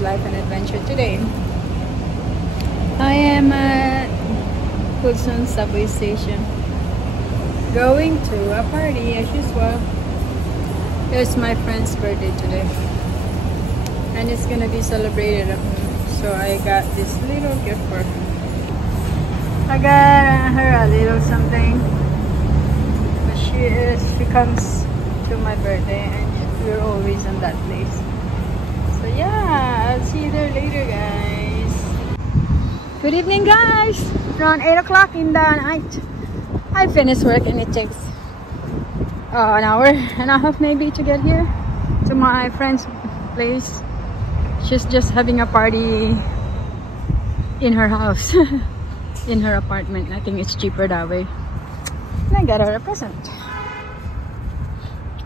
Life and Adventure today. I am at Quezon subway station, going to a party as usual. It's my friend's birthday today, and it's gonna be celebrated at home. So I got this little gift for her. I got her a little something. But she comes to my birthday, and we're always in that place. So yeah, I'll see you there later, guys. Good evening, guys. Around 8 o'clock in the night. I finished work, and it takes an hour and a half maybe to get here to my friend's place. She's just having a party in her house, in her apartment. I think it's cheaper that way. And I got her a present.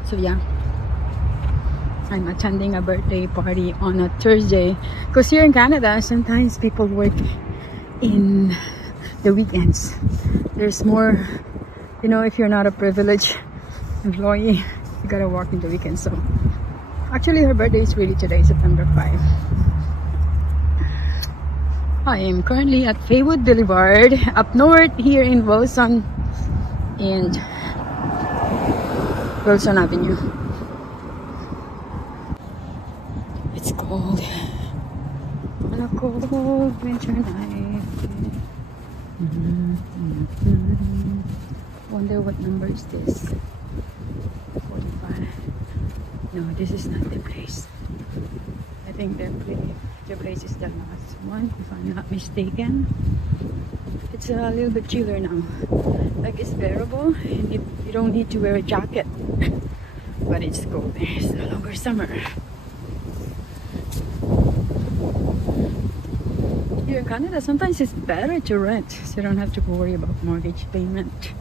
So yeah, I'm attending a birthday party on a Thursday, because here in Canada sometimes people work in the weekends. There's more, you know, if you're not a privileged employee, you gotta work in the weekends. So actually her birthday is really today, September 5. I am currently at Faywood Boulevard up north here in Wilson and Wilson Avenue. It's cold on a cold winter night. Wonder what number is this? 45. No, this is not the place. I think the place is the last one, if I'm not mistaken. It's a little bit chiller now. Like, it's bearable, and you don't need to wear a jacket. But it's cold. It's no longer summer. Here in Canada, sometimes it's better to rent, so you don't have to worry about mortgage payment.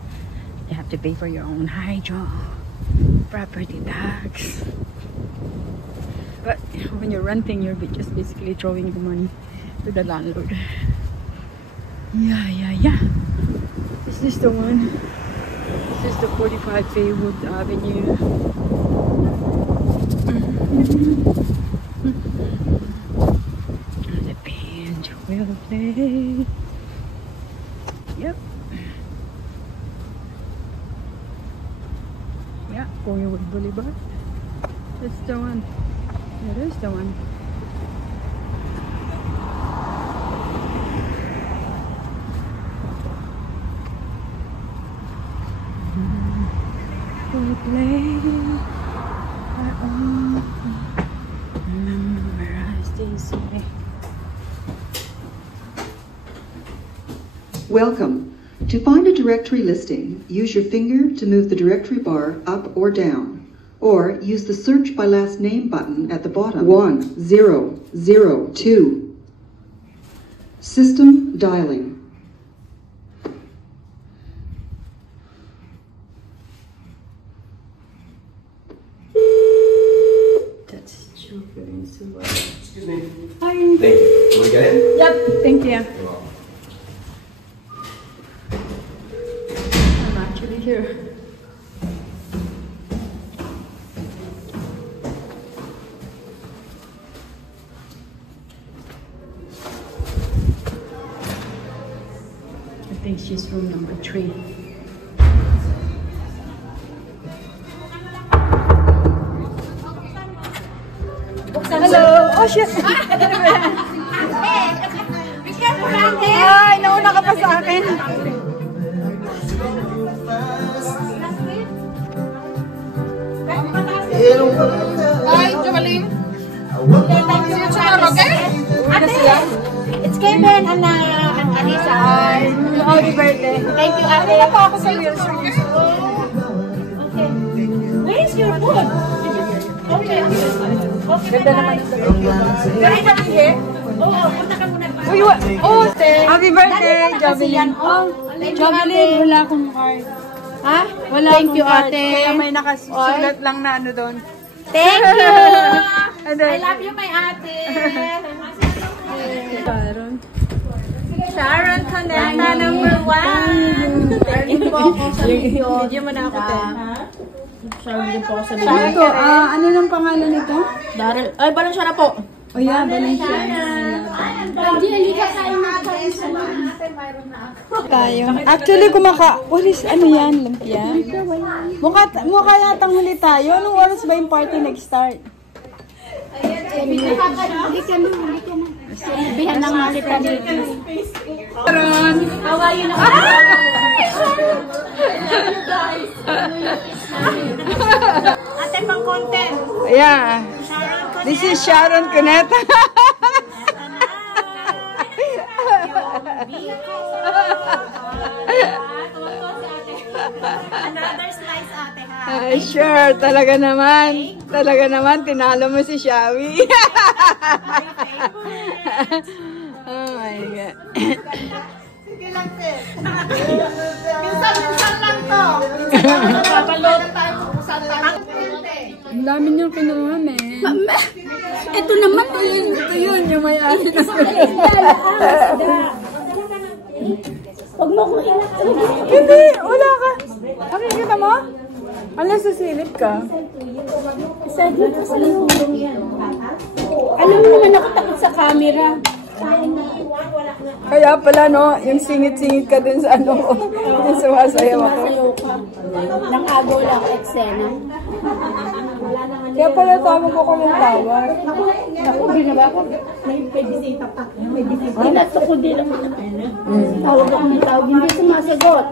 You have to pay for your own hydro, property tax. But when you're renting, you're just basically throwing the money to the landlord. Yeah. Is this the one? This is the 45 Faywood Avenue. The band will play. Yep. Yeah, Faywood Boulevard. That's the one. It is the one. We'll play our own. Remember as they say. Welcome. To find a directory listing, use your finger to move the directory bar up or down. Or use the search by last name button at the bottom. 1002. System dialing. That's true. Excuse me. Hi. Thank you. You want to get in? Yep, thank you. You're welcome. I'm actually here. I think she's room number 3. Hello! Oh shit! Ay, nauna ka pa sa akin. Hi, Jovaline. It's Kevin and Anissa. Happy birthday. Thank you, Ate. Ano pa ako sa iyo? Okay. Where's your food? Okay. Ganda naman ito. Kahit naman here? Oo, punta ka muna. Happy birthday, Jovelyn. Oh, Jovelyn, wala akong card. ha? Wala Thank akong you, card. Ate. Kaya may nakasulat lang na ano doon. Thank you. And then, I love you, my ate. Sharon. Sharon Connecta, number 1. Thank you po ako sa video. Video mo na ako, te. Sharon din po ako sa video. Ito, ano nang pangalan nito? Daryl. Ay, parang siya na po. Oh yeah, Valenciana. Hindi, halika tayo magkain sa mga Tayo. Actually, what is, ano yan, lumpia? Mukha yatang huli tayo. Anong oras ba yung party nag-start? Bihan ng mali pa dito. Hawaii na ate pang content. Yeah. This is Sharon Cuneta. Another slice ate ha. Sure, talaga naman, tinalo mo si Shawi. Oh my God. Sige lang, sis. Minsan lang to. Papalot tayo kung saan tayo. Ang dami niyong kinuha, men. Ito naman, ito yun, yung may-ari na Huwag mo kong ilakad. Hindi, wala ka. Nakikita mo? Alas sasilip ka. Isa dito sa lulong yan. Alam mo naman nakatakot sa camera. Kaya pala, no, yung singit-singit ka dun sa ano ko. Yung sumasayaw ako. Nang agaw lang eksena. Kaya pala tawag ko ng tawag. Ako, binaba ko. May bisita pa. May bisita. Inato ko din ang tawag ako ng tawag. Hindi sumasagot.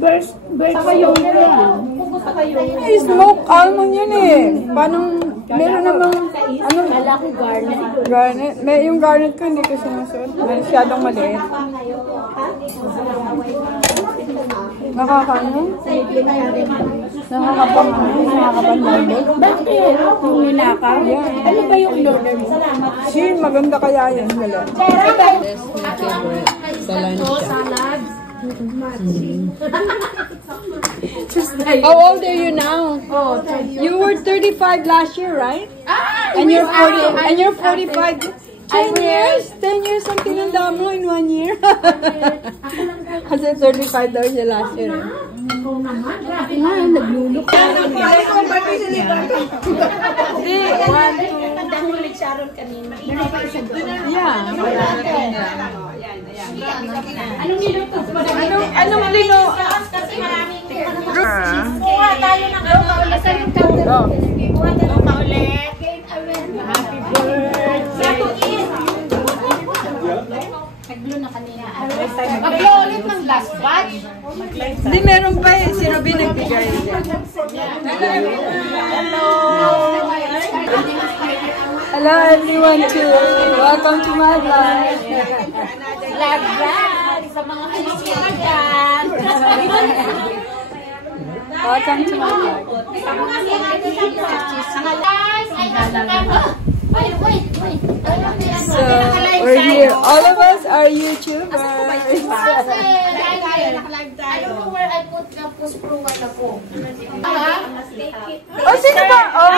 Burst sa yung Ay, smoke almond yun eh. Paano, meron namang, ano, malaki garnet. garnet. Yung garnet ko hindi ko sinusuot. Masyadong maliit. Nakakano? Nakakapang-download. Bakit? Yung ninakaw? Ano ba yung order mo? Shin, maganda kaya yun. Wala. Salad. How old are you now? You were 35 last year, right? And you're 40. And you're 45. 10 years? 10 years ang tinanda mo in 1 year? Kasi 35 daw siya last year. Nga, naglulok. Yeah. Anong niluto? Anong lino? Kuha tayo ng asan yung kauro? Kuha tayo ng kaulit. Happy birthday. Nag-blow na kanina. Mag-blow ulit ng last batch. Hindi, meron pa eh. Si Ruby nagbigay. Hello. Hello everyone too. Welcome to my vlog. Vlog sa mga kaibigan. Welcome to my vlog. So, we're here. All of us are YouTubers. Alam mo where I put the puspruwan na po? Oh, sino ba? Oh,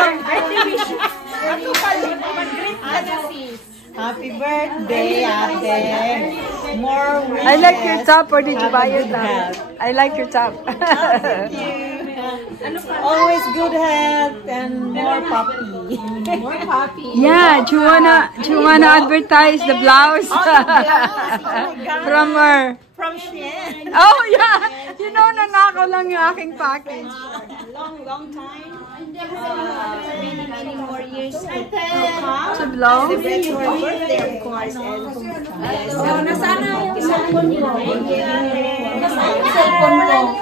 Happy birthday, ate. More wishes. I like your top, or did you buy your top? I like your top. Thank you. Always good health and more puppy. More puppy. Yeah, do you wanna advertise the blouse? From her. From Shein. Oh yeah, you know, nanakaw lang yung aking package. Long time. Many more years to To blow? Celebrate your birthday, of course. And nasana yung cellphone mo? Nasana yung cellphone mo?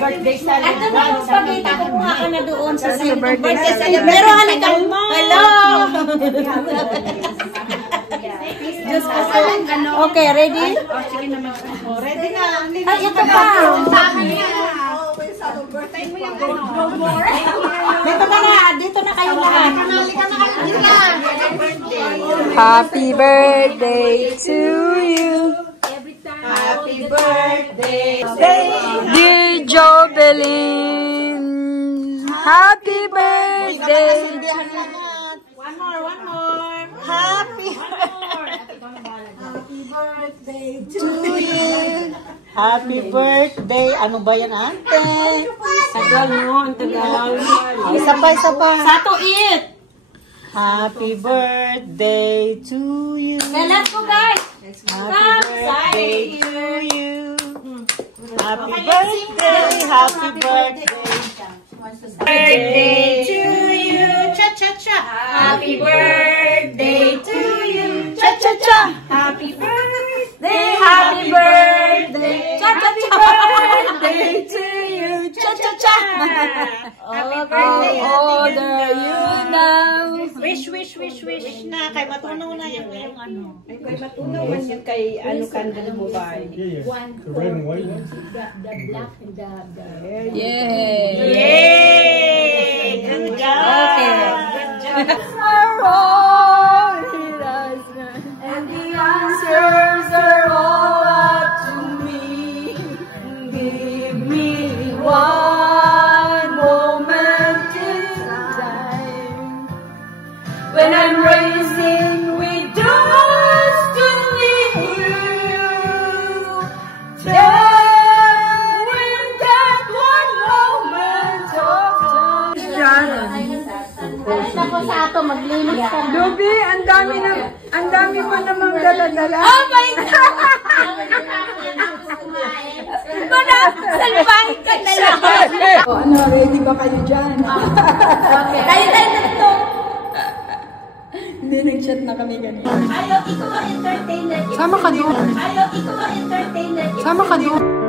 birthday celebrant. Pagkita ko nga ka na doon sa birthday celebration. Pero halika mo! Hello! Okay, ready? Ready na. Ay, ito pa! Dito na kayo lahat. Happy birthday to you. Happy birthday. Dear Jobelin, happy birthday. One more. Happy birthday to you. Happy birthday. Ano ba yan, ate? Tagal mo, ang tagal. Isa pa, isa pa. Sato it! Happy birthday to you. Let's go, guys! Happy birthday to you. Happy birthday, happy birthday. Birthday to you, cha-cha-cha. Happy birthday to you, cha-cha-cha. Happy birthday, happy birthday, cha-cha-cha. Birthday to you, cha-cha-cha. Happy birthday, Order you now. Wish, wish, wish, wish na. Kay matunaw na yung ano. Kay matunaw man yun kay ano candle mo ba? The red and white. The black and the Yay! Yay! Good job! Okay. Good job! And the answers are all up to me. Give me one moment in time when I'm racing with doors to meet you. When that one moment of time. Ako sa ato, maglinis ka na. Luby, ang dami mo namang dala-dala. Oh my God! Salbahin ka na lang. O ano, ready ba kayo dyan? Okay. Tayo na ito. Hindi, nag-chat na kami ganito. Ayaw, ito ang entertainer. Sama ka doon. Ayaw, ito ang entertainer. Sama ka doon.